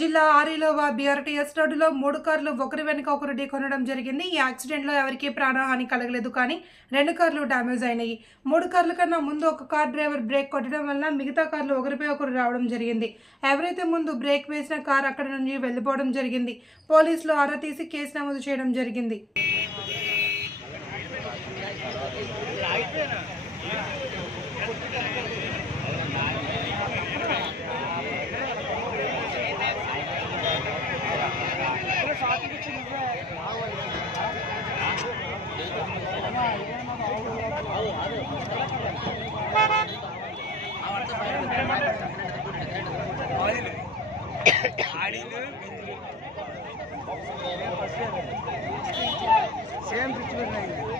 జిల్లా ఆరిలో బీఆర్టీఎస్ రోడ్డులో 3 కార్లు ఒకరి వెనుక ఒకరు ఢీకొనడం జరిగింది. ఈ యాక్సిడెంట్లో ఎవరికీ ప్రాణహాని కలగలేదు, కానీ 2 కార్లు డ్యామేజ్ అయినాయి. 3 కార్ల కన్నా ముందు ఒక కార్ డ్రైవర్ బ్రేక్ కొట్టడం వల్ల మిగతా కార్లు ఒకరిపై ఒకరు రావడం జరిగింది. ఎవరైతే ముందు బ్రేక్ వేసిన కార్ అక్కడి నుంచి వెళ్ళిపోవడం జరిగింది. పోలీసులు ఆరా తీసి కేసు నమోదు చేయడం జరిగింది. Same situation